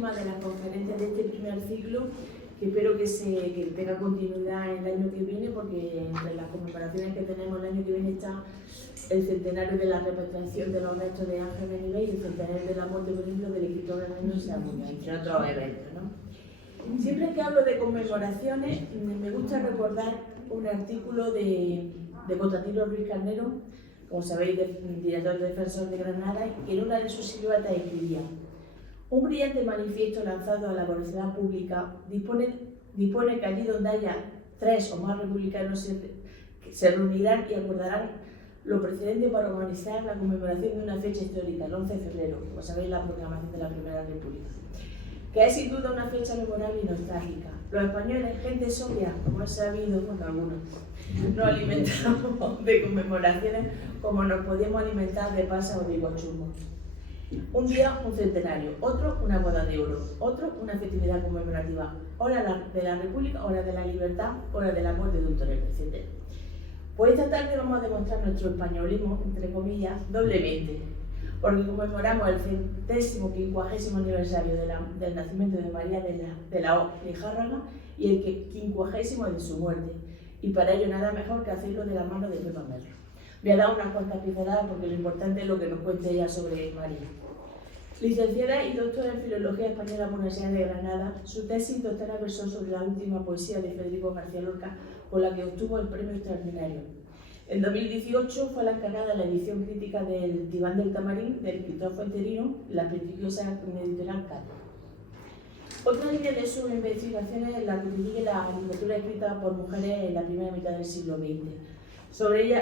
última de las conferencias de este primer ciclo, que espero que tenga continuidad el año que viene, porque entre las conmemoraciones que tenemos el año que viene está el centenario de la repatriación de los restos de Ángel Benibey y el centenario de la muerte, por ejemplo, del escritor armenio Samuel, entre otros eventos, ¿no? Siempre que hablo de conmemoraciones, me gusta recordar un artículo de Constantino Ruiz Carnero, como sabéis, director defensor de Granada, que en una de sus silbatas escribía: un brillante manifiesto lanzado a la conocedad pública dispone que allí donde haya 3 o más republicanos se reunirán y acordarán lo precedente para organizar la conmemoración de una fecha histórica, el 11 de febrero, como sabéis, la proclamación de la Primera República, que es sin duda una fecha memorable y nostálgica. Los españoles, gente sobria, como es sabido, bueno, algunos, nos alimentamos de conmemoraciones como nos podíamos alimentar de pasas o de guachumos. Un día un centenario, otro una boda de oro, otro una festividad conmemorativa, hora de la República, hora de la libertad, hora del amor de un torero, etc. Pues esta tarde vamos a demostrar nuestro españolismo, entre comillas, doblemente, porque conmemoramos el 150º aniversario del nacimiento de María de la O de Járraga y el 50º de su muerte, y para ello nada mejor que hacerlo de la mano de Pepa Merlo. Voy a dar unas cuantas pinceladas porque lo importante es lo que nos cuente ella sobre María. Licenciada y doctora en Filología Española por la Universidad de Granada, su tesis doctoral versó sobre la última poesía de Federico García Lorca, con la que obtuvo el premio extraordinario. En 2018 fue la encargada de la edición crítica del Diván del Tamarín del escritor fuenterino, la prestigiosa editorial Cata. Otra línea de sus investigaciones es la que constituye la literatura escrita por mujeres en la primera mitad del siglo XX. Sobre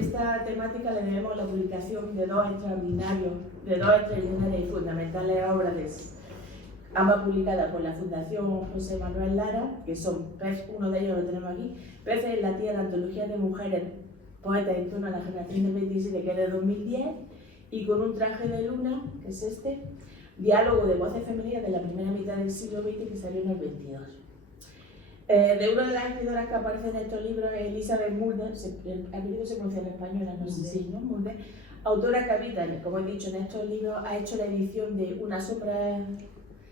esta temática le debemos la publicación de dos extraordinarias y fundamentales obras, ambas publicadas por la Fundación José Manuel Lara, que son, uno de ellos lo tenemos aquí, Peces en la Tierra, antología de mujeres poetas en torno a la generación del 27, que es de 2010, y Con un traje de luna, que es este, diálogo de voces femeninas de la primera mitad del siglo XX, que salió en el 22. De una de las escritoras que aparece en estos libros es Elizabeth Mulder, el apellido se pronuncia en español, no sé si, ¿no? Mulder, autora que habita, como he dicho, en estos libros, ha hecho la edición de Una sombra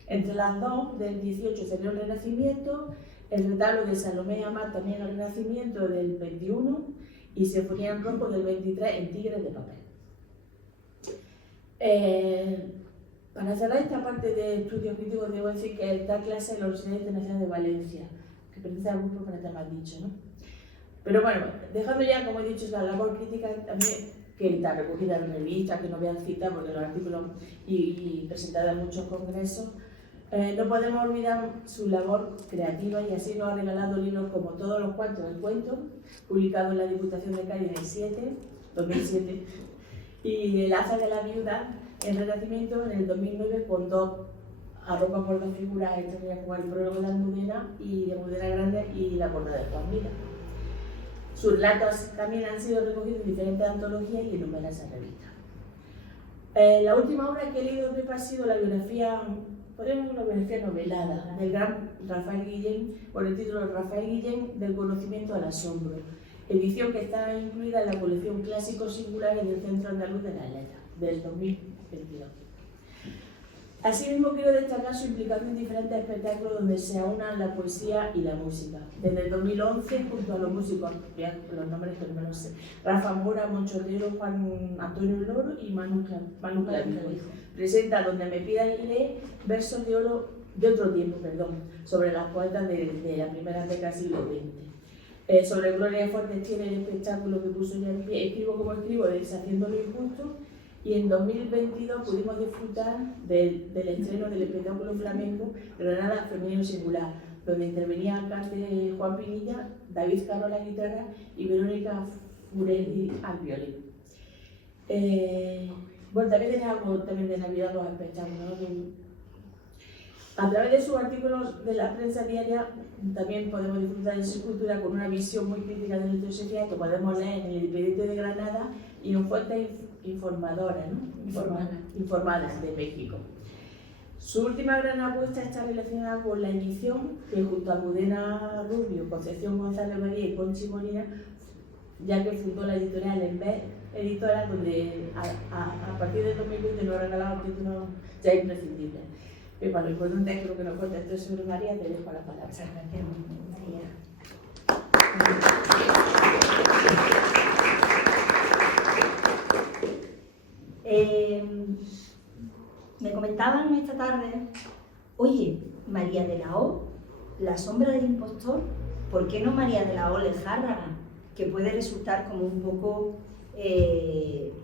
entre las dos, del 18, salió el Renacimiento, el retablo de Salomé Amat, también el Renacimiento, del 21, y Sinfonía en Rojo, del 23, en Tigres de papel. Para cerrar esta parte de estudios críticos, debo decir que da clase en la Universidad Internacional de Valencia, que pertenece al grupo que me has dicho, ¿no? Pero bueno, dejando ya, como he dicho, la labor crítica también, que está recogida en revistas, que no voy a citar porque los artículos y presentada en muchos congresos, no podemos olvidar su labor creativa, y así nos ha regalado libros como Todos los cuantos del cuento, publicado en la Diputación de Cádiz en 2007, y El haza de la viuda, el Renacimiento, en el 2009, con dos arropas por dos figuras extraordinarias, como el prólogo de Almudena y de Almudena Grande y la portada de Juan Vila. Sus relatos también han sido recogidos en diferentes antologías y en numerosas revistas. La última obra que he leído de Pepa ha sido la biografía, podemos una biografía novelada, del gran Rafael Guillén, por el título Rafael Guillén, del conocimiento al asombro, edición que está incluida en la colección Clásicos Singulares del Centro Andaluz de las Letras, del 2022. Asimismo, quiero destacar su implicación en diferentes espectáculos donde se aunan la poesía y la música. Desde el 2011, junto a los músicos, ya los nombres que no me los sé, Rafa Mora, Moncho Otero, Juan Antonio Loro y Manu Clavijo, presenta Donde me pidan leer versos de otro tiempo, sobre las poetas de la primera década del siglo XX. Sobre Gloria Fuertes tiene el espectáculo que puso ya en pie, Escribo como escribo, Deshaciendo lo injusto. Y en 2022 pudimos disfrutar del estreno del espectáculo flamenco Granada Femenino Singular, donde intervenían cante Juan Pinilla, David Caro a la guitarra y Verónica Furedi al violín. Bueno, también tiene algo también de Navidad los espectáculos, ¿no? A través de sus artículos de la prensa diaria también podemos disfrutar de su cultura con una visión muy crítica de nuestra sociedad que podemos leer en el Independiente de Granada y en fuentes informadoras, ¿no? Informadas de México. Su última gran apuesta está relacionada con la edición que junto a Almudena Rubio, Concepción González María y Conchi Molina, ya que fundó la editorial Enver Editora, donde a partir del 2020 nos regalaba títulos ya imprescindibles. para los voluntarios creo que nos contestó sobre María, te dejo la palabra. Muchas gracias, María. Me comentaban esta tarde, oye, María de la O, la sombra del impostor, ¿por qué no María de la O Lejárraga? Que puede resultar como un poco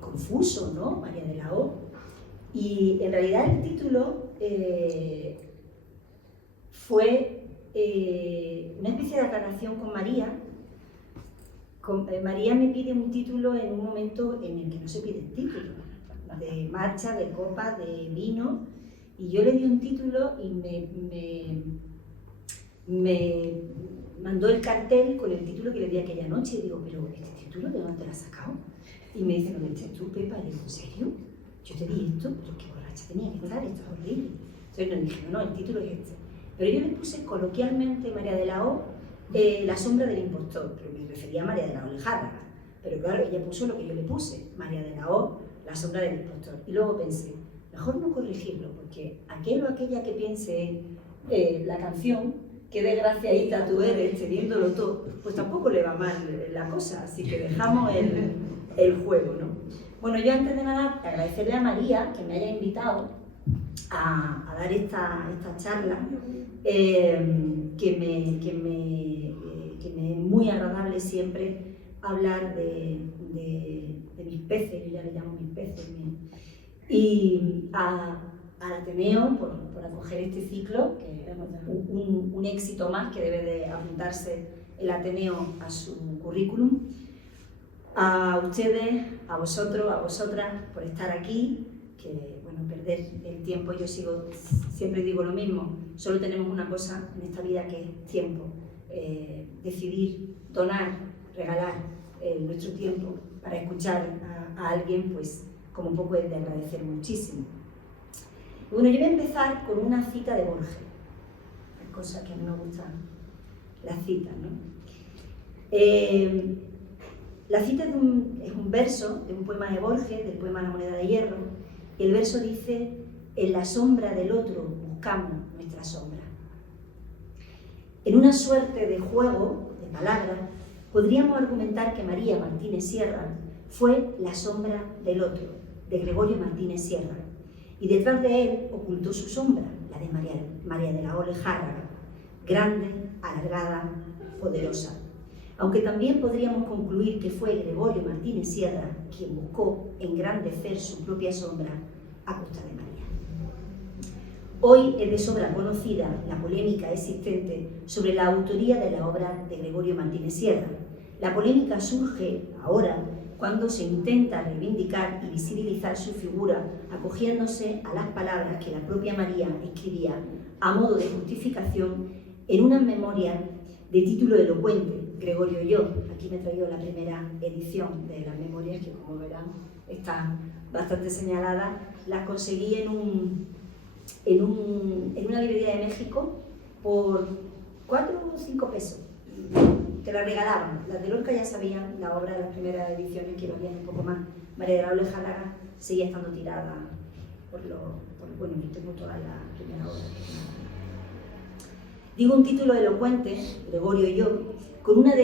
confuso, ¿no? María de la O. Y en realidad el título fue una especie de aclaración con María. María me pide un título en un momento en el que no se pide el título, de marcha, de copa, de vino, y yo le di un título y me mandó el cartel con el título que le di aquella noche, y digo, pero ¿este título de dónde lo has sacado? Y me dice, ¿no lo echas tú, Pepa? Y digo, ¿en serio? Yo te di esto, pero qué borracha tenía que estar, esto es horrible. Entonces nos dije, no, el título es este. Pero yo le puse coloquialmente María de la O, la sombra del impostor, pero me refería a María de la O Lejárraga. Pero claro, ella puso lo que yo le puse, María de la O, la sombra del impostor. Y luego pensé, mejor no corregirlo, porque aquel o aquella que piense la canción, qué desgraciadita tú eres teniéndolo todo, pues tampoco le va mal la cosa, así que dejamos el juego, ¿no? Bueno, yo antes de nada agradecerle a María que me haya invitado a dar esta charla, que me es muy agradable siempre hablar de mis peces, yo ya le llamo mis peces, y al Ateneo por acoger este ciclo, que es un éxito más que debe de apuntarse el Ateneo a su currículum. A ustedes, a vosotros, a vosotras, por estar aquí, que bueno, perder el tiempo, yo siempre digo lo mismo, solo tenemos una cosa en esta vida que es tiempo, decidir, donar, regalar nuestro tiempo para escuchar a alguien, pues como poco es de agradecer muchísimo. Bueno, yo voy a empezar con una cita de Borges, cosa que a mí me gustan las citas, ¿no? La cita es un verso de un poema de Borges, del poema La moneda de hierro, y el verso dice: en la sombra del otro buscamos nuestra sombra. En una suerte de juego de palabras, podríamos argumentar que María Martínez Sierra fue la sombra del otro, de Gregorio Martínez Sierra, y detrás de él ocultó su sombra, la de María de la O Lejárraga, grande, alargada, poderosa. Aunque también podríamos concluir que fue Gregorio Martínez Sierra quien buscó engrandecer su propia sombra a costa de María. Hoy es de sobra conocida la polémica existente sobre la autoría de la obra de Gregorio Martínez Sierra. La polémica surge ahora cuando se intenta reivindicar y visibilizar su figura acogiéndose a las palabras que la propia María escribía a modo de justificación en una memoria de título elocuente, Gregorio y yo. Aquí me he traído la primera edición de las memorias, que como verán están bastante señaladas. Las conseguí en una librería de México por 4 o 5 pesos. Te la regalaban. Las de Lorca ya sabían la obra de las primeras ediciones, que valían un poco más. María de la O Lejárraga seguía estando tirada bueno, yo tengo toda la primera obra. Digo un título elocuente, Gregorio y yo, con una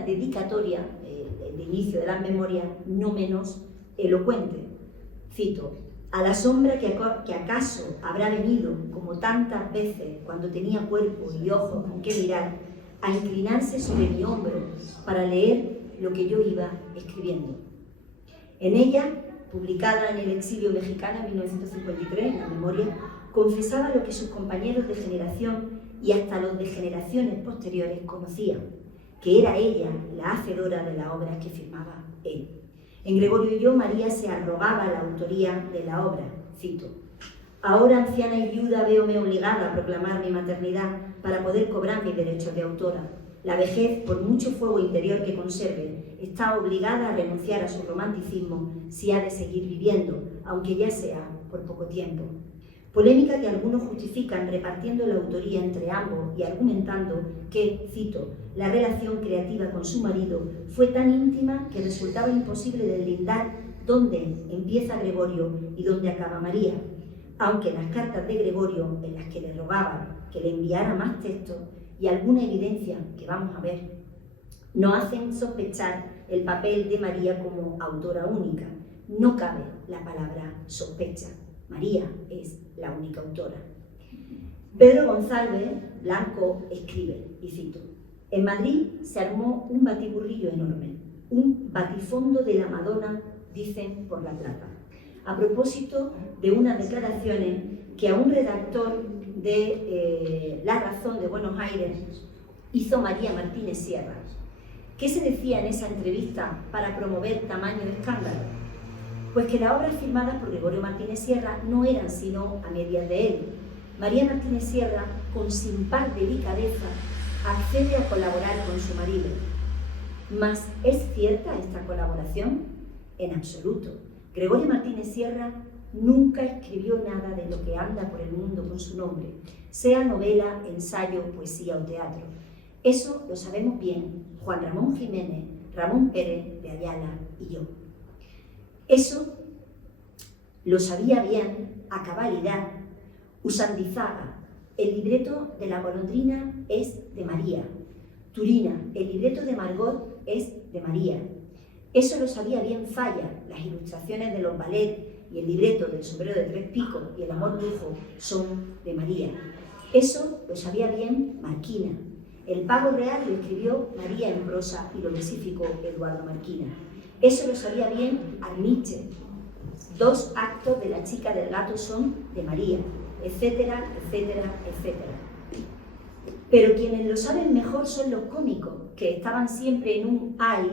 dedicatoria de inicio de las memorias no menos elocuente. Cito: a la sombra que acaso habrá venido, como tantas veces, cuando tenía cuerpo y ojos con que mirar, a inclinarse sobre mi hombro para leer lo que yo iba escribiendo. En ella, publicada en el exilio mexicano en 1953, la memoria confesaba lo que sus compañeros de generación y hasta los de generaciones posteriores conocían, que era ella la hacedora de la obra que firmaba él. En Gregorio y yo, María se arrogaba la autoría de la obra. Cito: ahora, anciana y viuda, véome obligada a proclamar mi maternidad para poder cobrar mis derechos de autora. La vejez, por mucho fuego interior que conserve, está obligada a renunciar a su romanticismo si ha de seguir viviendo, aunque ya sea por poco tiempo. Polémica que algunos justifican repartiendo la autoría entre ambos y argumentando que, cito, la relación creativa con su marido fue tan íntima que resultaba imposible deslindar dónde empieza Gregorio y dónde acaba María. aunque las cartas de Gregorio, en las que le rogaban que le enviara más textos y alguna evidencia que vamos a ver, nos hacen sospechar el papel de María como autora única. No cabe la palabra sospecha. María es la única autora. Pedro González Blanco escribe, y cito: en Madrid se armó un batiburrillo enorme, un batifondo de la Madonna, dicen por la Plata, a propósito de unas declaraciones que a un redactor de La Razón de Buenos Aires hizo María Martínez Sierra. ¿Qué se decía en esa entrevista para promover tamaño escándalo? Pues que las obras firmadas por Gregorio Martínez Sierra no eran sino a medias de él. María Martínez Sierra, con sin par delicadeza, accede a colaborar con su marido. ¿Mas es cierta esta colaboración? En absoluto. Gregorio Martínez Sierra nunca escribió nada de lo que anda por el mundo con su nombre, sea novela, ensayo, poesía o teatro. Eso lo sabemos bien Juan Ramón Jiménez, Ramón Pérez de Ayala y yo. Eso lo sabía bien, a cabalidad, Usandizaga. El libreto de La golondrina es de María. Turina, el libreto de Margot es de María. Eso lo sabía bien Falla. Las ilustraciones de los ballets y el libreto del sombrero de 3 picos y el amor brujo son de María. Eso lo sabía bien Marquina. El Pavo Real lo escribió María en prosa y lo versificó Eduardo Marquina. Eso lo sabía bien Arniche. 2 actos de La chica del gato son de María, etcétera, etcétera, etcétera. Pero quienes lo saben mejor son los cómicos, que estaban siempre en un ay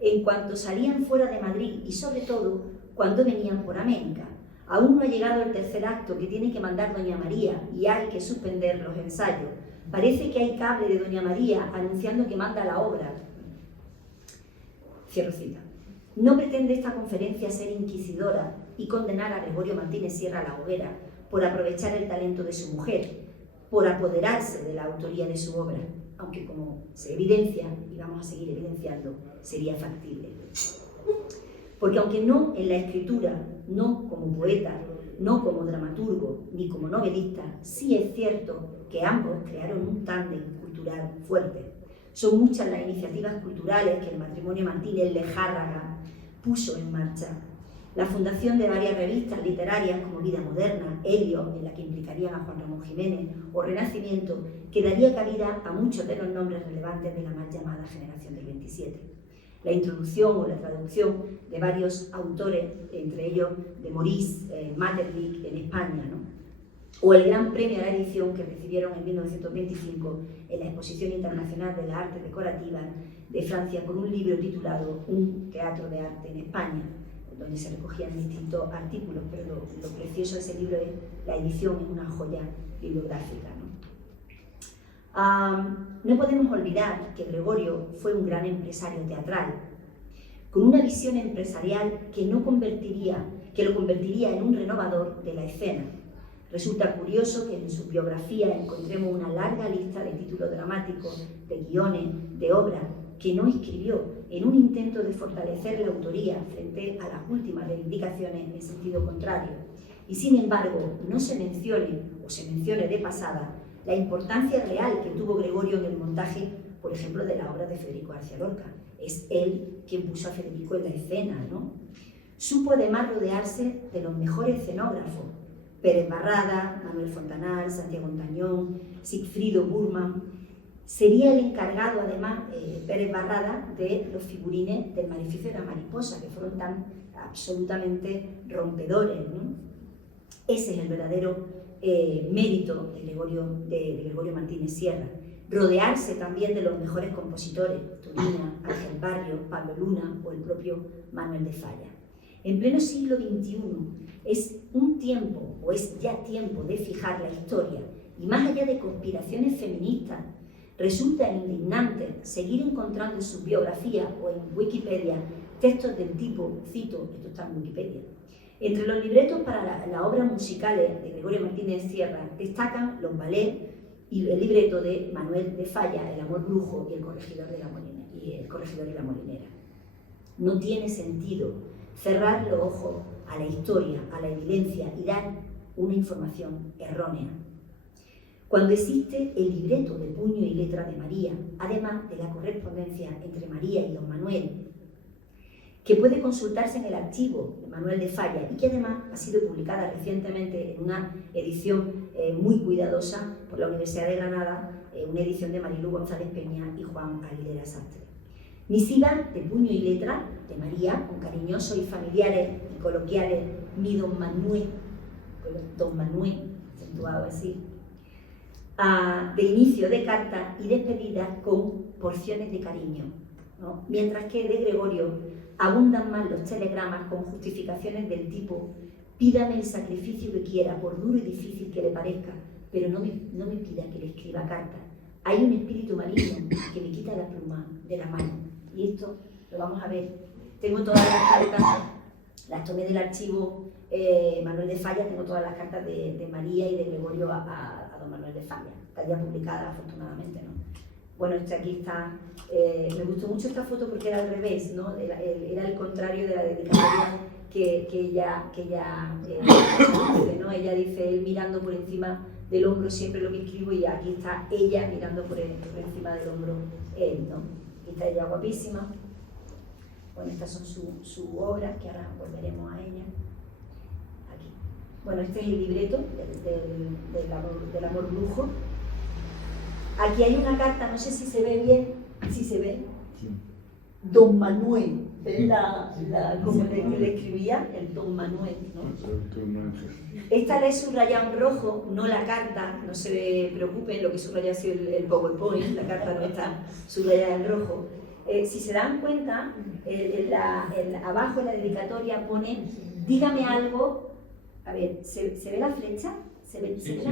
en cuanto salían fuera de Madrid y sobre todo cuando venían por América. Aún no ha llegado el tercer acto que tiene que mandar Doña María y hay que suspender los ensayos. Parece que hay cable de Doña María anunciando que manda la obra. Cierro cita. No pretende esta conferencia ser inquisidora y condenar a Gregorio Martínez Sierra a la hoguera por aprovechar el talento de su mujer, por apoderarse de la autoría de su obra, aunque como se evidencia, y vamos a seguir evidenciando, sería factible. Porque aunque no en la escritura, no como poeta, no como dramaturgo, ni como novelista, sí es cierto que ambos crearon un tándem cultural fuerte. Son muchas las iniciativas culturales que el matrimonio Martínez Lejárraga puso en marcha. La fundación de varias revistas literarias como Vida Moderna, Helio, en la que implicarían a Juan Ramón Jiménez, o Renacimiento, que daría cabida a muchos de los nombres relevantes de la mal llamada generación del 27. La introducción o la traducción de varios autores, entre ellos de Maurice Maeterlinck en España, ¿no? O el Gran Premio a la Edición que recibieron en 1925 en la Exposición Internacional de las Artes Decorativas de Francia con un libro titulado Un teatro de arte en España, donde se recogían distintos artículos, pero lo precioso de ese libro es la edición, es una joya bibliográfica, ¿no? No podemos olvidar que Gregorio fue un gran empresario teatral, con una visión empresarial que lo convertiría en un renovador de la escena. Resulta curioso que en su biografía encontremos una larga lista de títulos dramáticos, de guiones, de obras que no escribió en un intento de fortalecer la autoría frente a las últimas reivindicaciones en sentido contrario. Y sin embargo, no se mencione o se mencione de pasada la importancia real que tuvo Gregorio en el montaje, por ejemplo, de la obra de Federico García Lorca. Es él quien puso a Federico en la escena, ¿no? Supo además rodearse de los mejores escenógrafos: Pérez Barrada, Manuel Fontanal, Santiago Ontañón, Sigfrido Burman. Sería el encargado, además, Pérez Barrada, de los figurines del Maleficio de la Mariposa, que fueron tan absolutamente rompedores, ¿no? Ese es el verdadero mérito de Gregorio Martínez Sierra. Rodearse también de los mejores compositores: Turina, Ángel Barrio, Pablo Luna o el propio Manuel de Falla. En pleno siglo XXI es un tiempo, o es ya tiempo, de fijar la historia, y más allá de conspiraciones feministas, resulta indignante seguir encontrando en sus biografías o en Wikipedia textos del tipo, cito, esto está en Wikipedia: entre los libretos para las obras musicales de Gregorio Martínez Sierra destacan los ballets y el libreto de Manuel de Falla, El amor brujo y El corregidor y la molinera. No tiene sentido cerrar los ojos a la historia, a la evidencia y dar una información errónea. Cuando existe el libreto de puño y letra de María, además de la correspondencia entre María y don Manuel, que puede consultarse en el archivo de Manuel de Falla y que además ha sido publicada recientemente en una edición muy cuidadosa por la Universidad de Granada, una edición de Marilu González Peña y Juan Aguilera Sastre. Misiva de puño y letra de María, con cariñosos y familiares y coloquiales, mi don Manuel, acentuado así, de inicio de carta y despedida con porciones de cariño, ¿no? Mientras que de Gregorio abundan más los telegramas con justificaciones del tipo: pídame el sacrificio que quiera, por duro y difícil que le parezca, pero no me pida que le escriba carta. Hay un espíritu maligno que me quita la pluma de la mano. Y esto lo vamos a ver. Tengo todas las cartas, las tomé del archivo Manuel de Falla, tengo todas las cartas de María y de Gregorio a don Manuel de Falla. Está ya publicada, afortunadamente, ¿no? Bueno, aquí está. Me gustó mucho esta foto porque era al revés, ¿no? Era el contrario de la dedicatoria que ella dice, ¿no? Ella dice: él mirando por encima del hombro siempre lo que escribo, y aquí está ella mirando por encima del hombro él, ¿no? Aquí está ella guapísima. Bueno, estas son su obra, que ahora volveremos a ella. Aquí. Bueno, este es el libreto del amor brujo. Aquí hay una carta, no sé si se ve bien, si se ve. Sí. Don Manuel, ¿ves como le escribía? El Don Manuel, ¿no? Esta la he subrayado en rojo, no la carta, no se preocupen, lo que subraya ha sido el PowerPoint, la carta no está subrayada en rojo. Si se dan cuenta, abajo en la dedicatoria pone: dígame algo. A ver, ¿se ve la flecha? ¿Se ve la flecha?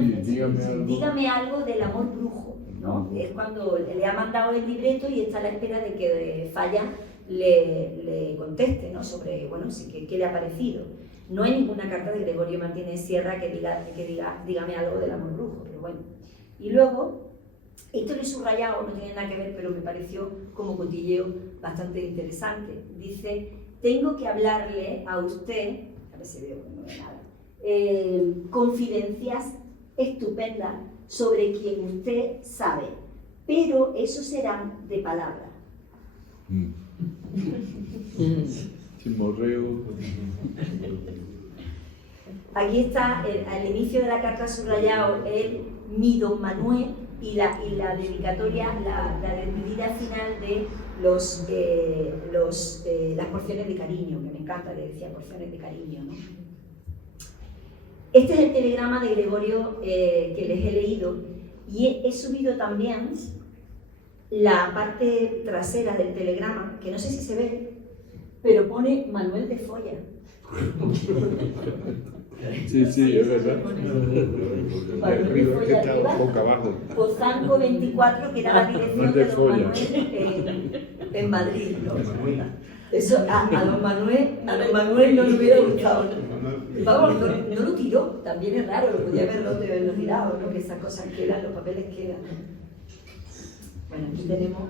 Dígame algo del amor brujo, ¿no? Es cuando le ha mandado el libreto y está a la espera de que Falla le conteste, ¿no? Sobre, bueno, qué le ha parecido. No hay ninguna carta de Gregorio Martínez Sierra que diga dígame algo del amor brujo, pero bueno. Y luego, esto lo he subrayado, no tiene nada que ver, pero me pareció como cotilleo bastante interesante. Dice: tengo que hablarle a usted, a ver si veo que no ve nada, confidencias estupendas sobre quien usted sabe, pero eso serán de palabra. Aquí está al inicio de la carta subrayado mi don Manuel y la dedicatoria, la despedida final de las porciones de cariño, que me encanta, le decía porciones de cariño, ¿no? Este es el telegrama de Gregorio que les he leído, y he subido también la parte trasera del telegrama, que no sé si se ve, pero pone Manuel de Falla. Sí, es verdad. Manuel de Falla arriba, boca abajo. Pozanco 24, que era la dirección de don Manuel en Madrid, ¿no? Eso a don Manuel no le hubiera gustado, ¿no? Vamos, no lo tiró, también es raro, lo podía haberlo tirado, ¿no? Que esas cosas quedan, los papeles quedan. Bueno, aquí tenemos,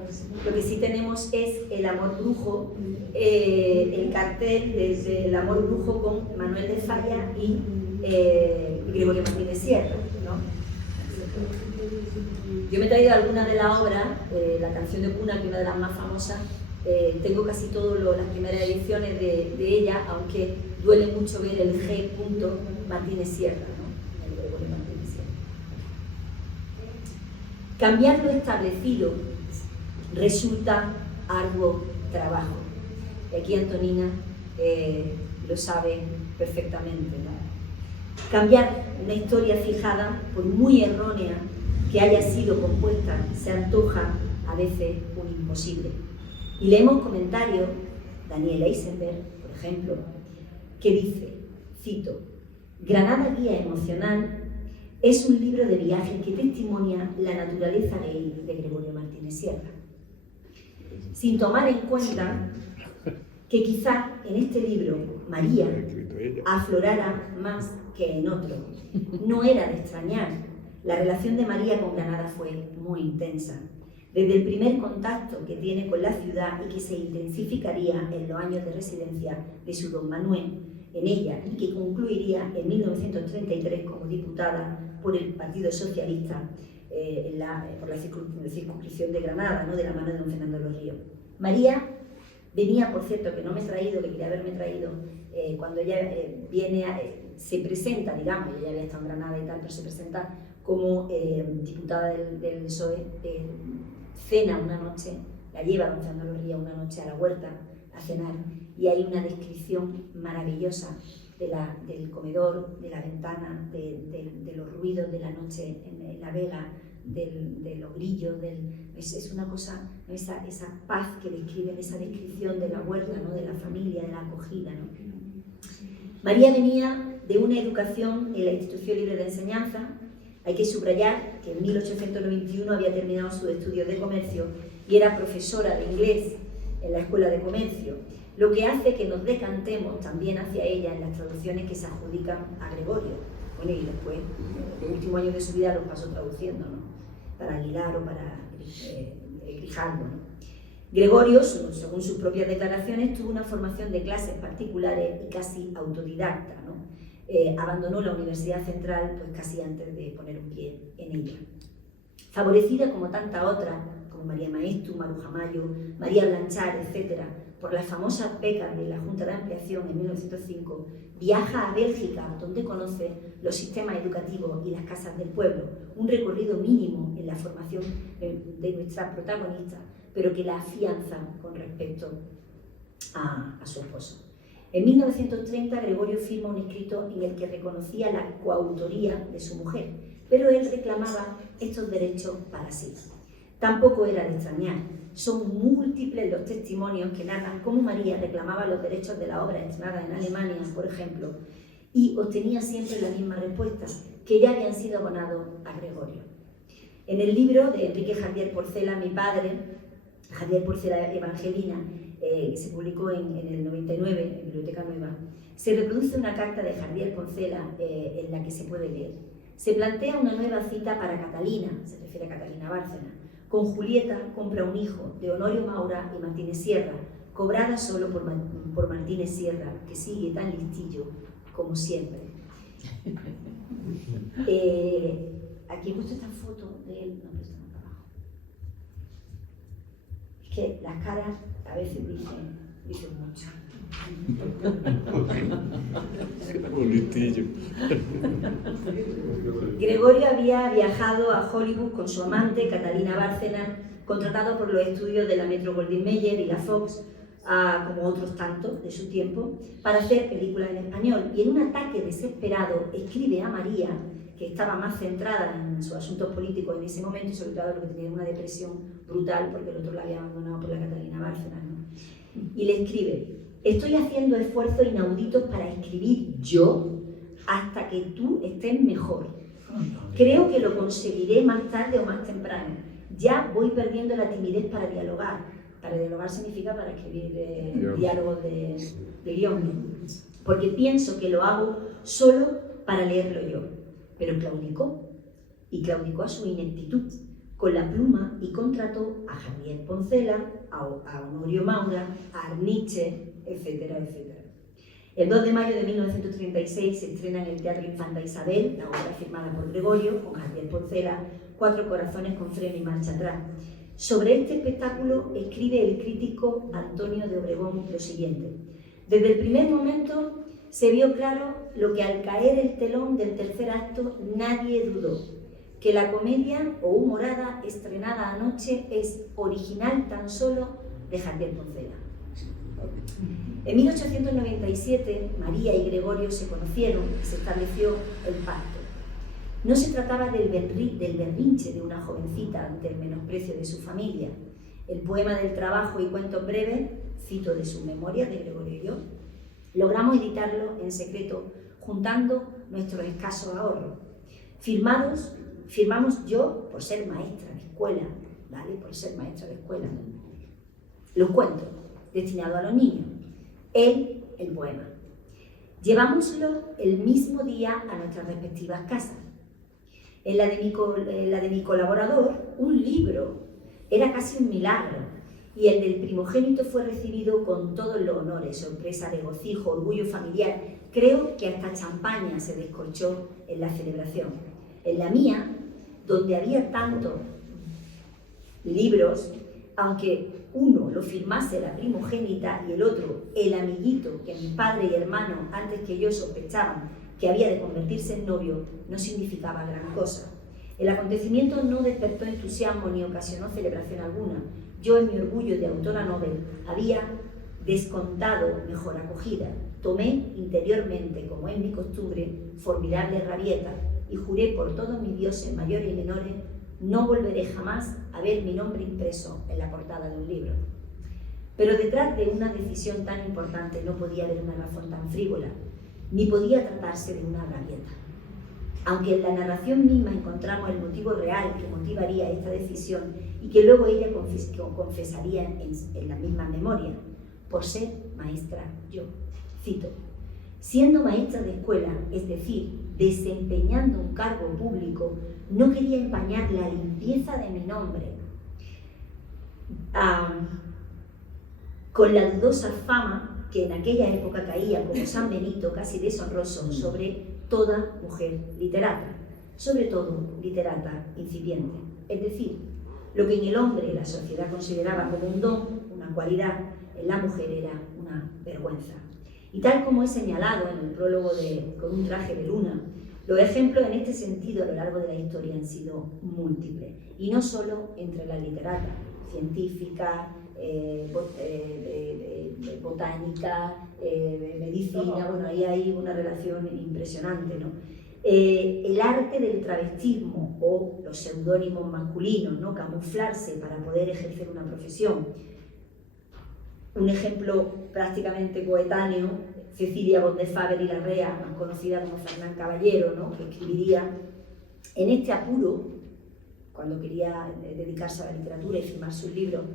lo que sí tenemos es el amor brujo, el cartel desde el amor brujo con Manuel de Falla y Gregorio Martínez Sierra, ¿no? Yo me he traído algunas de las obras, la canción de cuna, que es una de las más famosas. Tengo casi todas las primeras ediciones de ella, aunque duele mucho ver el G. Martínez Sierra, ¿no? El Gregorio Martínez Sierra. Cambiar lo establecido resulta arduo trabajo. Y aquí Antonina lo sabe perfectamente, ¿no? Cambiar una historia fijada, por muy errónea que haya sido compuesta, se antoja a veces un imposible. Y leemos comentarios, Daniel Eisenberg, por ejemplo, que dice, cito: Granada Guía Emocional es un libro de viaje que testimonia la naturaleza gay de Gregorio Martínez Sierra, sin tomar en cuenta que quizá en este libro María aflorara más que en otro. No era de extrañar, la relación de María con Granada fue muy intensa. Desde el primer contacto que tiene con la ciudad y que se intensificaría en los años de residencia de su don Manuel, en ella y que concluiría en 1933 como diputada por el Partido Socialista por la circunscripción de Granada, ¿no? De la mano de don Fernando de los Ríos. María venía, por cierto, que no me he traído, que quería haberme traído, cuando ella se presenta, digamos, ella había estado en Granada y tal, pero se presenta como diputada del PSOE, cena una noche, la lleva don Fernando de los Ríos una noche a la huerta a cenar, y hay una descripción maravillosa del comedor, de la ventana, de los ruidos de la noche en la vela, de los grillos, es una cosa, esa paz que describen, esa descripción de la huerta, ¿no? De la familia, de la acogida, ¿no? María venía de una educación en la Institución Libre de Enseñanza. Hay que subrayar que en 1891 había terminado sus estudios de comercio y era profesora de inglés en la Escuela de Comercio, lo que hace que nos decantemos también hacia ella en las traducciones que se adjudican a Gregorio. Bueno, y después, los últimos años de su vida los pasó traduciendo, ¿no? Para Aguilar o para Grijalvo, ¿no? Gregorio, según sus propias declaraciones, tuvo una formación de clases particulares y casi autodidacta, ¿no? Abandonó la Universidad Central pues casi antes de poner un pie en ella. Favorecida como tanta otra, como María Maestu, Maruja Mayo, María Blanchard, etc., por las famosas becas de la Junta de Ampliación en 1905, viaja a Bélgica, donde conoce los sistemas educativos y las casas del pueblo, un recorrido mínimo en la formación de nuestra protagonista, pero que la afianza con respecto a su esposo. En 1930, Gregorio firma un escrito en el que reconocía la coautoría de su mujer, pero él reclamaba estos derechos para sí. Tampoco era de extrañar. Son múltiples los testimonios que narran cómo María reclamaba los derechos de la obra estrenada en Alemania, por ejemplo, y obtenía siempre la misma respuesta, que ya habían sido abonados a Gregorio. En el libro de Enrique Javier Porcela, mi padre, Javier Porcela Evangelina, que se publicó en el 99, en Biblioteca Nueva, se reproduce una carta de Javier Porcela en la que se puede leer. Se plantea una nueva cita para Catalina, se refiere a Catalina Bárcena. Con Julieta compra un hijo de Honorio Maura y Martínez Sierra, cobrada solo por Martínez Sierra, que sigue tan listillo como siempre. Aquí he puesto esta foto de él, no, pero está más abajo. Es que las caras a veces dicen mucho. Un listillo. Gregorio había viajado a Hollywood con su amante, Catalina Bárcena, contratado por los estudios de la Metro-Goldwyn-Mayer y la Fox, como otros tantos de su tiempo, para hacer películas en español. Y en un ataque desesperado escribe a María, que estaba más centrada en sus asuntos políticos en ese momento, y sobre todo porque tenía una depresión brutal porque el otro la había abandonado por la Catalina Bárcena, ¿no? Y le escribe: estoy haciendo esfuerzos inauditos para escribir yo hasta que tú estés mejor. Creo que lo conseguiré más tarde o más temprano. Ya voy perdiendo la timidez para dialogar. Para dialogar significa para escribir diálogos de guión. Porque pienso que lo hago solo para leerlo yo. Pero claudicó. Y claudicó a su ineptitud con la pluma y contrató a Javier Porcela, a Honorio Maura, a Arniche, etcétera, etcétera. El 2 de mayo de 1936 se estrena en el Teatro Infanta Isabel, la obra firmada por Gregorio, con Javier Porcela, Cuatro corazones con freno y marcha atrás. Sobre este espectáculo escribe el crítico Antonio de Obregón lo siguiente: desde el primer momento se vio claro lo que al caer el telón del tercer acto nadie dudó, que la comedia o humorada estrenada anoche es original tan solo de Javier Porcela. En 1897, María y Gregorio se conocieron y se estableció el pacto. No se trataba del berrinche de una jovencita ante el menosprecio de su familia. El poema del trabajo y cuentos breves, cito de su memoria, de Gregorio y yo, logramos editarlo en secreto, juntando nuestros escasos ahorros. Firmamos yo por ser maestra de escuela, ¿vale? Por ser maestra de escuela. Los cuentos, destinados a los niños. Él, el poema. Llevámoslo el mismo día a nuestras respectivas casas. En la de mi colaborador, un libro era casi un milagro, y el del primogénito fue recibido con todos los honores, sorpresa, regocijo, orgullo familiar. Creo que hasta champaña se descorchó en la celebración. En la mía, donde había tantos libros, aunque uno lo firmase la primogénita y el otro el amiguito que mi padre y hermano antes que yo sospechaban que había de convertirse en novio, no significaba gran cosa. El acontecimiento no despertó entusiasmo ni ocasionó celebración alguna. Yo, en mi orgullo de autora novel, había descontado mejor acogida. Tomé interiormente, como es mi costumbre, formidable rabieta y juré por todos mis dioses mayores y menores no volveré jamás a ver mi nombre impreso en la portada de un libro. Pero detrás de una decisión tan importante no podía haber una razón tan frívola, ni podía tratarse de una rabieta. Aunque en la narración misma encontramos el motivo real que motivaría esta decisión y que luego ella confesaría en la misma memoria, por ser maestra yo. Cito: siendo maestra de escuela, es decir, desempeñando un cargo público, no quería empañar la limpieza de mi nombre con la dudosa fama que en aquella época caía como San Benito, casi deshonroso, sobre toda mujer literata, sobre todo literata incipiente. Es decir, lo que en el hombre la sociedad consideraba como un don, una cualidad, en la mujer era una vergüenza. Y tal como he señalado en el prólogo de Con un traje de luna, los ejemplos en este sentido a lo largo de la historia han sido múltiples, y no solo entre las literatas, científicas, botánica, medicina, bueno, ahí hay una relación impresionante, ¿no? El arte del travestismo o los seudónimos masculinos, ¿no? Camuflarse para poder ejercer una profesión. Un ejemplo prácticamente coetáneo, Cecilia Bonde Faber y Larrea, más conocida como Fernán Caballero, ¿no? Que escribiría en este apuro, cuando quería dedicarse a la literatura y firmar sus libros,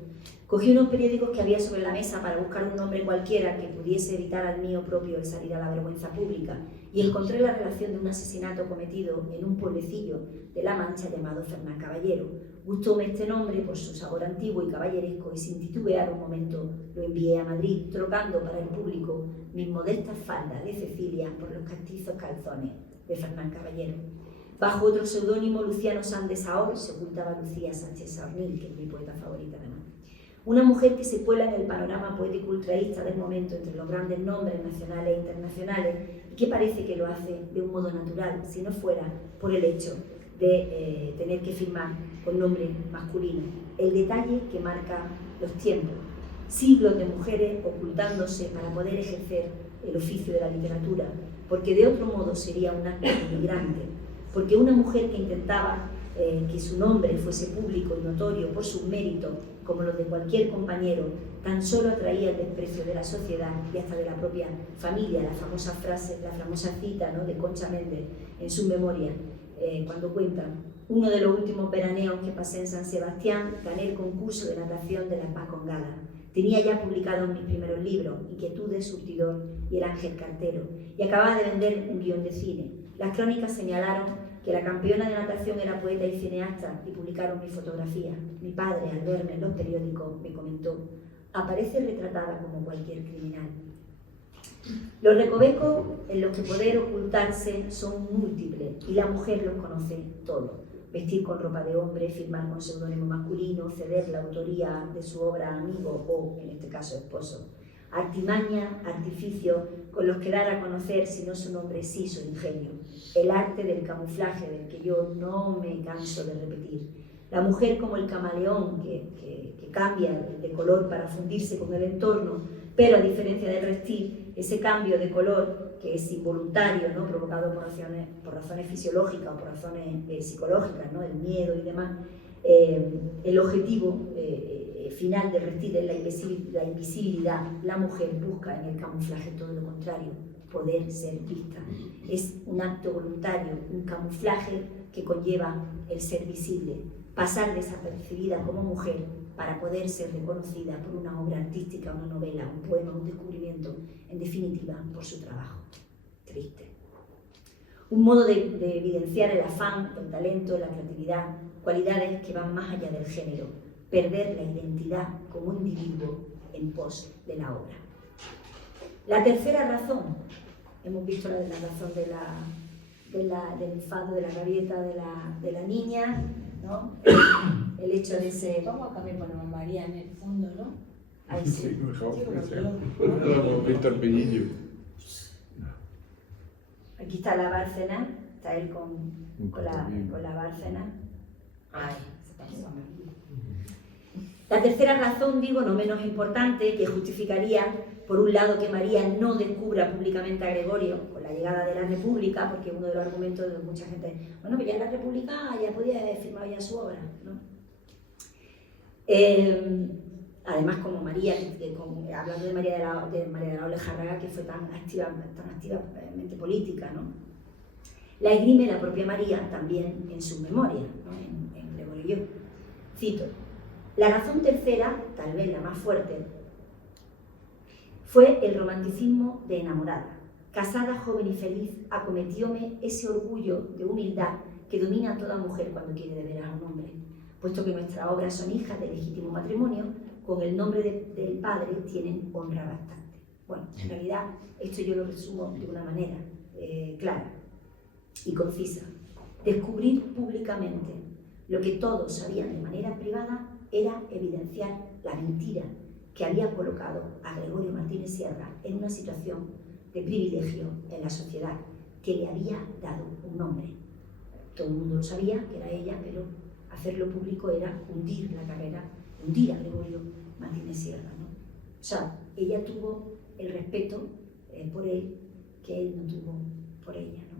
cogí unos periódicos que había sobre la mesa para buscar un nombre cualquiera que pudiese evitar al mío propio el salir a la vergüenza pública, y encontré la relación de un asesinato cometido en un pueblecillo de La Mancha llamado Fernán Caballero. Gustóme este nombre por su sabor antiguo y caballeresco, y sin titubear un momento lo envié a Madrid, trocando para el público mis modestas faldas de Cecilia por los castizos calzones de Fernán Caballero. Bajo otro seudónimo, Luciano Sanz de Saor, se ocultaba Lucía Sánchez Saornil, que es mi poeta favorita además. Una mujer que se cuela en el panorama poético ultraísta del momento entre los grandes nombres nacionales e internacionales, y que parece que lo hace de un modo natural, si no fuera por el hecho de tener que firmar con nombre masculino. El detalle que marca los tiempos. Siglos de mujeres ocultándose para poder ejercer el oficio de la literatura, porque de otro modo sería un acto denigrante. Porque una mujer que intentaba que su nombre fuese público y notorio por sus méritos, como los de cualquier compañero, tan solo atraía el desprecio de la sociedad y hasta de la propia familia. La famosa frase, la famosa cita, ¿no?, de Concha Méndez en su memoria, cuando cuenta: uno de los últimos veraneos que pasé en San Sebastián, gané el concurso de natación de la Paz con Gala. Tenía ya publicados mis primeros libros, Inquietudes, Surtidor y El Ángel Cartero, y acababa de vender un guión de cine. Las crónicas señalaron que la campeona de natación era poeta y cineasta, y publicaron mi fotografía. Mi padre, al verme en los periódicos, me comentó: aparece retratada como cualquier criminal. Los recovecos en los que poder ocultarse son múltiples, y la mujer los conoce todos. Vestir con ropa de hombre, firmar con seudónimo masculino, ceder la autoría de su obra a amigo o, en este caso, esposo. Artimaña, artificio, con los que dar a conocer, si no su nombre, sí su ingenio. El arte del camuflaje, del que yo no me canso de repetir. La mujer como el camaleón que cambia de color para fundirse con el entorno, pero a diferencia del reptil, ese cambio de color, que es involuntario, ¿no?, provocado por razones fisiológicas o por razones psicológicas, ¿no?, el miedo y demás, el objetivo final del reptil es la invisibilidad. La mujer busca en el camuflaje todo lo contrario, poder ser vista. Es un acto voluntario, un camuflaje que conlleva el ser visible, pasar desapercibida como mujer para poder ser reconocida por una obra artística, una novela, un poema, un descubrimiento, en definitiva, por su trabajo. Triste. Un modo de evidenciar el afán, el talento, la creatividad, cualidades que van más allá del género, perder la identidad como individuo en pos de la obra. La tercera razón, hemos visto la de la razón del enfado, de la rabieta de la niña, ¿no? El hecho de ser... Vamos a cambiar ponemos María en el fondo, ¿no? Ahí sí. Sí, mejor. Sí, bueno, Ahora hemos visto el pellillo. Aquí está la Bárcena, está él con la Bárcena. Ay, se pasó. La tercera razón, digo, no menos importante, que justificaría, por un lado, que María no descubra públicamente a Gregorio con la llegada de la República, porque uno de los argumentos de mucha gente, bueno, que ya en la República ya podía haber firmado ya su obra, ¿no? Además, como María, hablando de María de la Olejárraga, que fue tan activamente política, ¿no? La esgrime la propia María también en sus memorias, ¿no? en Gregorio y yo. Cito: la razón tercera, tal vez la más fuerte, fue el romanticismo de enamorada. Casada, joven y feliz, acometióme ese orgullo de humildad que domina a toda mujer cuando quiere de veras a un hombre. Puesto que nuestras obras son hijas de legítimo matrimonio, con el nombre del padre tienen honra bastante. Bueno, en realidad esto yo lo resumo de una manera clara y concisa. Descubrir públicamente lo que todos sabían de manera privada era evidenciar la mentira que había colocado a Gregorio Martínez Sierra en una situación de privilegio en la sociedad, que le había dado un nombre. Todo el mundo lo sabía, que era ella, pero hacerlo público era hundir la carrera, hundir a Gregorio Martínez Sierra, ¿no? O sea, ella tuvo el respeto por él que él no tuvo por ella, ¿no?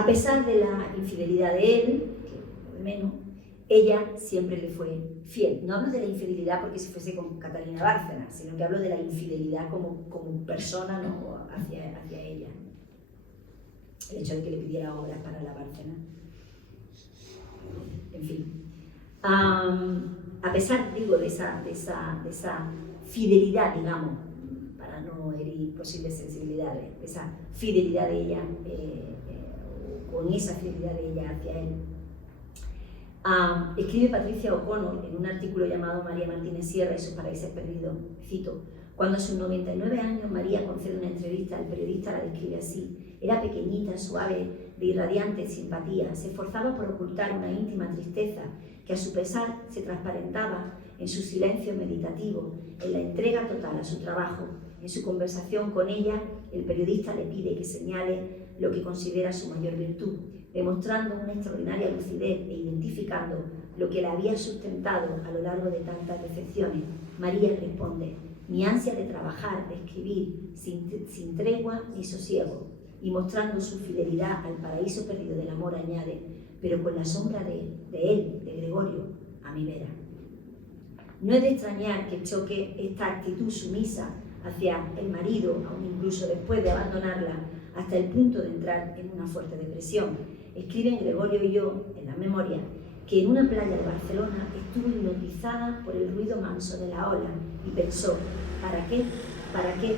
A pesar de la infidelidad de él, que por lo menos, ella siempre le fue fiel. No hablo de la infidelidad porque si fuese con Catalina Bárcena, sino que hablo de la infidelidad como persona, ¿no? hacia ella. El hecho de que le pidiera obras para la Bárcena. En fin. A pesar, digo, de esa fidelidad, digamos, para no herir posibles sensibilidades, de esa fidelidad de ella, con esa fidelidad de ella hacia él, escribe Patricia O'Connor en un artículo llamado María Martínez Sierra y sus paraísos perdidos, cito: cuando a sus 99 años María concede una entrevista, el periodista la describe así: era pequeñita, suave, de irradiante simpatía, se esforzaba por ocultar una íntima tristeza que a su pesar se transparentaba en su silencio meditativo, en la entrega total a su trabajo. En su conversación con ella, el periodista le pide que señale lo que considera su mayor virtud, demostrando una extraordinaria lucidez e identificando lo que la había sustentado a lo largo de tantas decepciones. María responde: mi ansia de trabajar, de escribir, sin tregua ni sosiego, y mostrando su fidelidad al paraíso perdido del amor, añade: pero con la sombra de él, de Gregorio, a mi vera. No es de extrañar que choque esta actitud sumisa hacia el marido, aun incluso después de abandonarla, hasta el punto de entrar en una fuerte depresión. Escriben Gregorio y yo, en la memoria, que en una playa de Barcelona estuvo hipnotizada por el ruido manso de la ola y pensó: ¿para qué? ¿Para qué?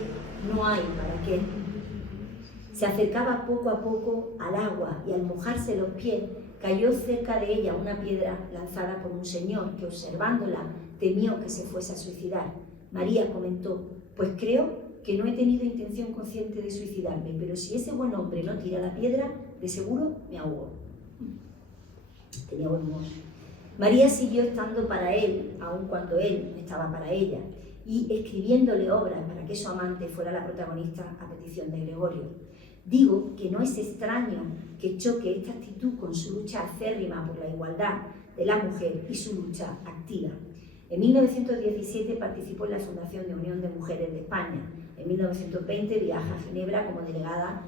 No hay para qué. Se acercaba poco a poco al agua y al mojarse los pies cayó cerca de ella una piedra lanzada por un señor que, observándola, temió que se fuese a suicidar. María comentó: pues creo que no he tenido intención consciente de suicidarme, pero si ese buen hombre no tira la piedra, de seguro me ahogo. Tenía buen humor. María siguió estando para él, aun cuando él no estaba para ella, y escribiéndole obras para que su amante fuera la protagonista a petición de Gregorio. Digo que no es extraño que choque esta actitud con su lucha acérrima por la igualdad de la mujer y su lucha activa. En 1917 participó en la fundación de Unión de Mujeres de España. En 1920 viaja a Ginebra como delegada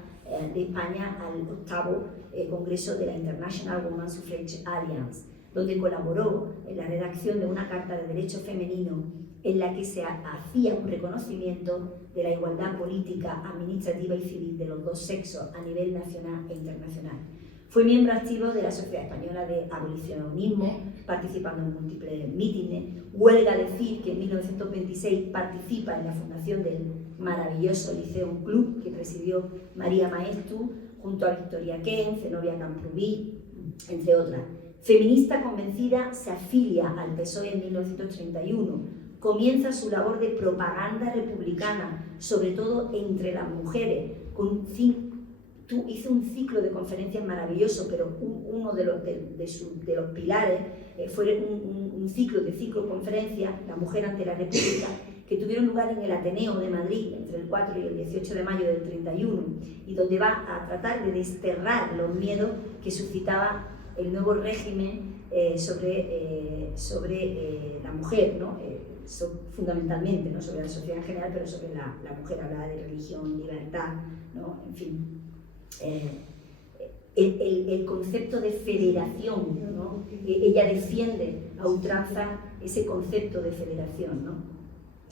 de España al 8º Congreso de la International Women's Suffrage Alliance, donde colaboró en la redacción de una carta de derechos femeninos en la que se hacía un reconocimiento de la igualdad política, administrativa y civil de los dos sexos a nivel nacional e internacional. Fue miembro activo de la Sociedad Española de Abolicionismo, participando en múltiples mítines. Huelga decir que en 1926 participa en la fundación del maravilloso Liceo Club que presidió María Maestu, junto a Victoria Kent, Zenobia Camprubí, entre otras. Feminista convencida, se afilia al PSOE en 1931. Comienza su labor de propaganda republicana, sobre todo entre las mujeres. Hizo un ciclo de conferencias maravilloso, pero uno de los pilares fue un ciclo de conferencias, La mujer ante la República, que tuvieron lugar en el Ateneo de Madrid entre el 4 y el 18 de mayo del 31, y donde va a tratar de desterrar los miedos que suscitaba el nuevo régimen sobre la mujer, ¿no? Fundamentalmente, ¿no? Sobre la sociedad en general, pero sobre la mujer. Hablaba de religión, libertad, ¿no? En fin. El concepto de federación, ¿no? Ella defiende a ultranza ese concepto de federación, ¿no?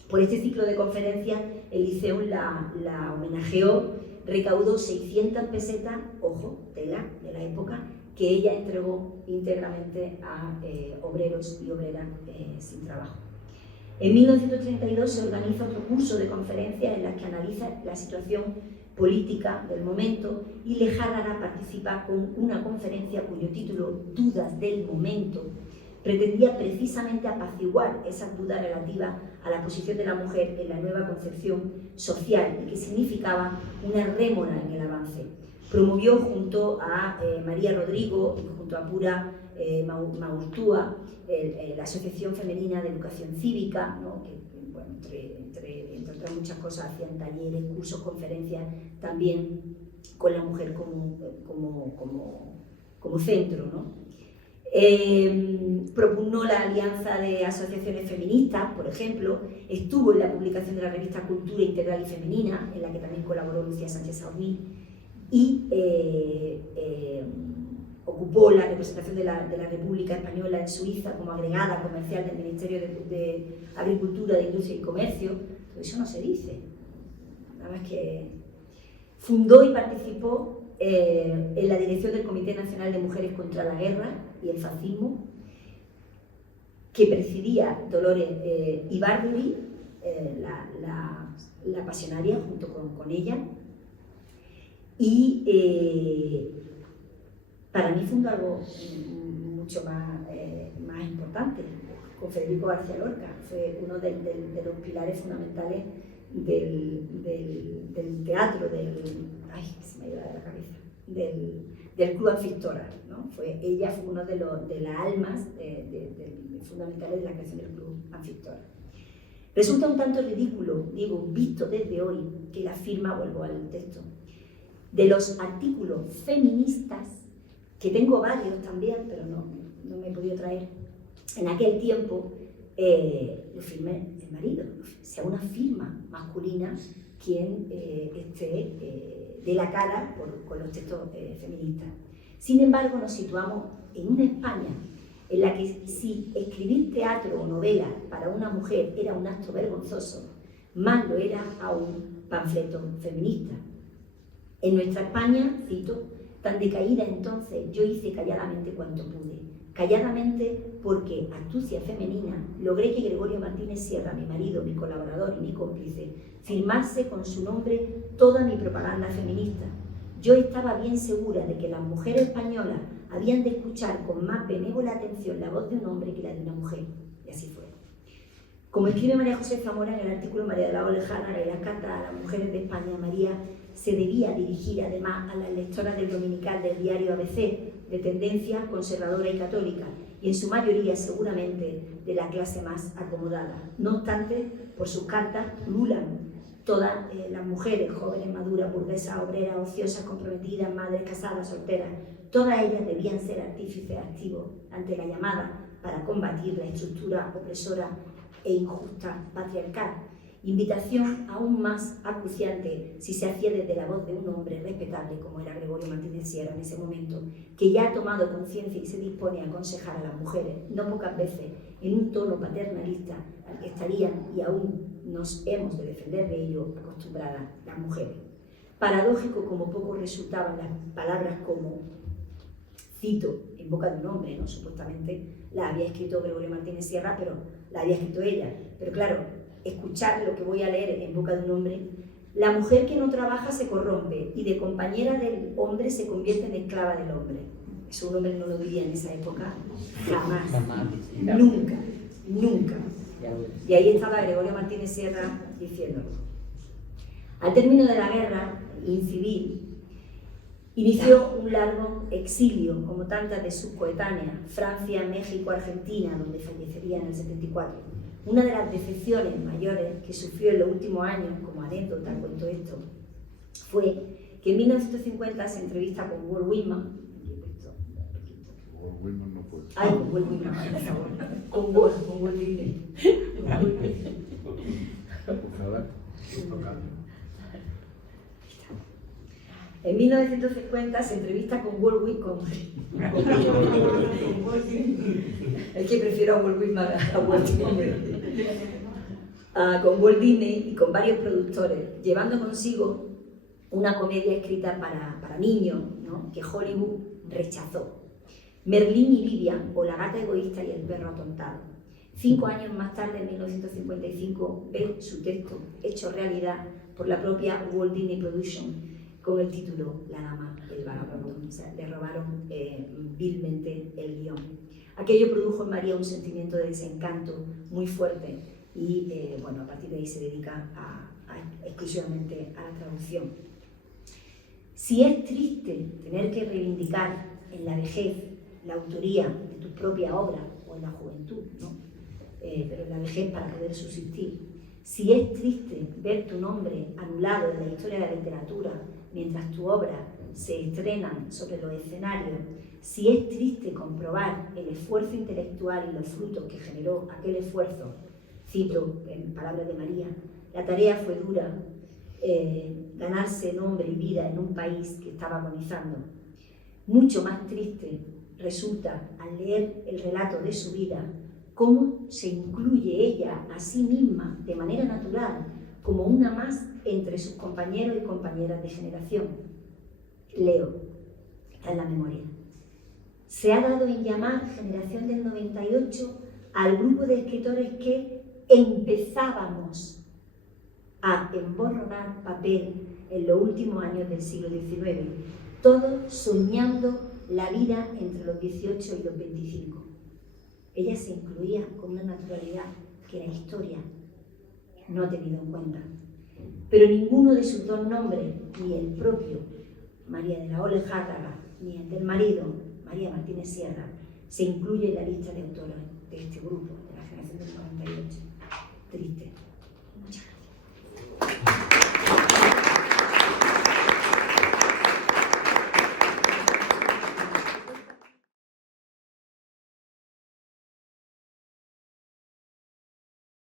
Por este ciclo de conferencias, el Liceum la homenajeó, recaudó 600 pesetas, ojo, tela de la época, que ella entregó íntegramente a obreros y obreras sin trabajo. En 1932 se organiza otro curso de conferencias en las que analiza la situación política del momento, y Lejarrara participa con una conferencia cuyo título, Dudas del momento, pretendía precisamente apaciguar esas dudas relativas a la posición de la mujer en la nueva concepción social y que significaba una rémora en el avance. Promovió junto a María Rodrigo y junto a Pura Maurtúa la Asociación Femenina de Educación Cívica, ¿no? Que, bueno, entre otras muchas cosas, hacían talleres, cursos, conferencias, también con la mujer como centro, ¿no? Propugnó la alianza de asociaciones feministas, por ejemplo, estuvo en la publicación de la revista Cultura Integral y Femenina, en la que también colaboró Lucía Sánchez Saurní, y ocupó la representación de la República Española en Suiza como agregada comercial del Ministerio de Agricultura, de Industria y Comercio. Todo eso no se dice, nada más que fundó y participó en la dirección del Comité Nacional de Mujeres contra la Guerra y el Fascismo, que presidía Dolores Ibárduri, la pasionaria, junto con ella. Y para mí fundó algo mucho más importante, con Federico García Lorca. Fue uno de los pilares fundamentales del teatro, ay, se me ha ido de la cabeza, del Club Anfictora, ¿no? Ella fue uno de las almas fundamentales de la creación del Club Anfictora. Resulta un tanto ridículo, digo, visto desde hoy, que la firma, vuelvo al texto, de los artículos feministas, que tengo varios también, pero no me he podido traer, en aquel tiempo lo firmé el marido, sea una firma masculina quien dé la cara con los textos feministas. Sin embargo, nos situamos en una España en la que si escribir teatro o novela para una mujer era un acto vergonzoso, más lo era a un panfleto feminista. En nuestra España, cito, tan decaída entonces, yo hice calladamente cuanto pude. Calladamente porque, astucia femenina, logré que Gregorio Martínez Sierra, mi marido, mi colaborador y mi cómplice, firmase con su nombre toda mi propaganda feminista. Yo estaba bien segura de que las mujeres españolas habían de escuchar con más benévola atención la voz de un hombre que la de una mujer. Y así fue. Como escribe María José Zamora en el artículo María de la Olejana y las cartas a las mujeres de España, María se debía dirigir además a las lectoras del dominical del diario ABC, de tendencia conservadora y católica, y en su mayoría seguramente de la clase más acomodada. No obstante, por sus cartas pululan todas las mujeres, jóvenes, maduras, burguesas, obreras, ociosas, comprometidas, madres, casadas, solteras, todas ellas debían ser artífices activos ante la llamada para combatir la estructura opresora e injusta patriarcal. Invitación aún más acuciante si se hacía desde la voz de un hombre respetable como era Gregorio Martínez Sierra en ese momento, que ya ha tomado conciencia y se dispone a aconsejar a las mujeres, no pocas veces en un tono paternalista al que estarían, y aún nos hemos de defender de ello, acostumbradas las mujeres. Paradójico como poco resultaban las palabras como, cito, en boca de un hombre, ¿no? Supuestamente la había escrito Gregorio Martínez Sierra, pero la había escrito ella. Pero claro, escuchar lo que voy a leer en boca de un hombre: la mujer que no trabaja se corrompe y de compañera del hombre se convierte en esclava del hombre. Eso un hombre no lo diría en esa época, jamás, Jamás. nunca, nunca. Ya ves. Y ahí estaba Gregorio Martínez Sierra diciéndolo. Al término de la guerra civil, inició un largo exilio, como tantas de sus coetáneas, Francia, México, Argentina, donde fallecería en el 74. Una de las decepciones mayores que sufrió en los últimos años, como anécdota cuento esto, fue que en 1950 se entrevista con Walt Whitman. Bueno, no puede. Ay, con Walt Whitman, por favor. Con Walt Disney. Ojalá. En 1950 se entrevista con Walt Whitman. Es que prefiero a Walt Whitman a Walt Disney. Con Walt Disney y con varios productores, llevando consigo una comedia escrita para niños, ¿no?, que Hollywood rechazó. Merlín y Vivian, o La gata egoísta y el perro atontado. 5 años más tarde, en 1955, ve su texto hecho realidad por la propia Walt Disney Production con el título La dama del vagabundo. O sea, le robaron vilmente el guión. Aquello produjo en María un sentimiento de desencanto muy fuerte y bueno, a partir de ahí se dedica exclusivamente a la traducción. Si es triste tener que reivindicar en la vejez la autoría de tu propia obra, o en la juventud, ¿no?, pero en la vejez para poder subsistir, si es triste ver tu nombre anulado en la historia de la literatura mientras tu obra se estrenan sobre los escenarios, si es triste comprobar el esfuerzo intelectual y los frutos que generó aquel esfuerzo, cito en palabras de María, la tarea fue dura, ganarse nombre y vida en un país que estaba agonizando. Mucho más triste resulta, al leer el relato de su vida, cómo se incluye ella a sí misma de manera natural como una más entre sus compañeros y compañeras de generación. Leo, está en la memoria. Se ha dado en llamar generación del 98 al grupo de escritores que empezábamos a emborronar papel en los últimos años del siglo XIX, todos soñando la vida entre los 18 y los 25. Ella se incluía con una naturalidad que la historia no ha tenido en cuenta. Pero ninguno de sus dos nombres, ni el propio María de la Ole-Hárraga, ni el del marido, María Martínez Sierra, se incluye en la lista de autores de este grupo, de la generación del 98. Triste.